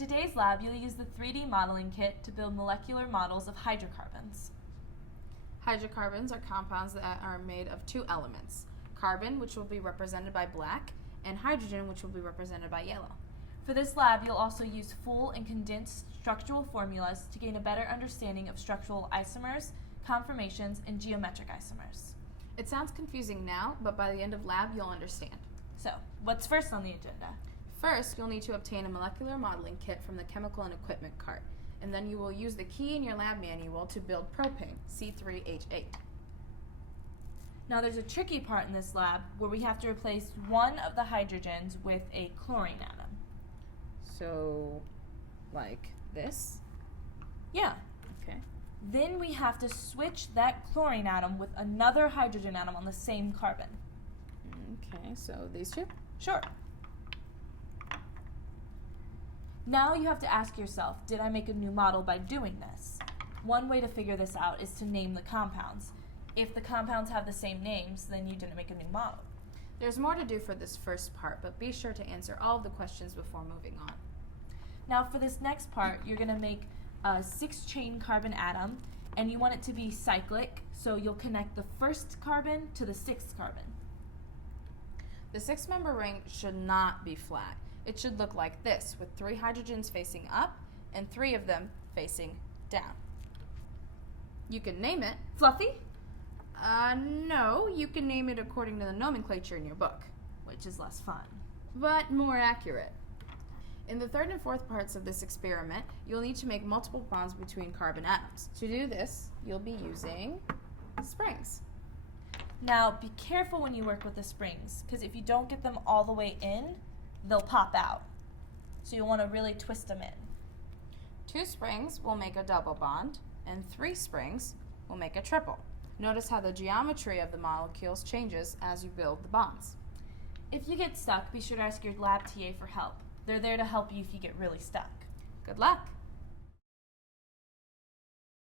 today's lab, you'll use the 3D modeling kit to build molecular models of hydrocarbons. Hydrocarbons are compounds that are made of two elements, carbon, which will be represented by black, and hydrogen, which will be represented by yellow. For this lab, you'll also use full and condensed structural formulas to gain a better understanding of structural isomers, conformations, and geometric isomers. It sounds confusing now, but by the end of lab, you'll understand. So, what's first on the agenda? First, you'll need to obtain a molecular modeling kit from the chemical and equipment cart, and then you will use the key in your lab manual to build propane, C3H8. Now there's a tricky part in this lab where we have to replace one of the hydrogens with a chlorine atom. So, like this? Yeah. Okay. Then we have to switch that chlorine atom with another hydrogen atom on the same carbon. Okay, so these two? Sure. Now you have to ask yourself, did I make a new model by doing this? One way to figure this out is to name the compounds. If the compounds have the same names, then you didn't make a new model. There's more to do for this first part, but be sure to answer all of the questions before moving on. Now for this next part, you're going to make a 6-chain carbon atom, and you want it to be cyclic, so you'll connect the first carbon to the 6th carbon. The 6-member ring should not be flat. It should look like this, with 3 hydrogens facing up and 3 of them facing down. You can name it. Fluffy? No, you can name it according to the nomenclature in your book, Which is less fun. but more accurate. In the third and fourth parts of this experiment, you'll need to make multiple bonds between carbon atoms. To do this, you'll be using springs. Now be careful when you work with the springs, because if you don't get them all the way in, they'll pop out. So you'll want to really twist them in. 2 springs will make a double bond, and 3 springs will make a triple. Notice how the geometry of the molecules changes as you build the bonds. If you get stuck, be sure to ask your lab TA for help. They're there to help you if you get really stuck. Good luck!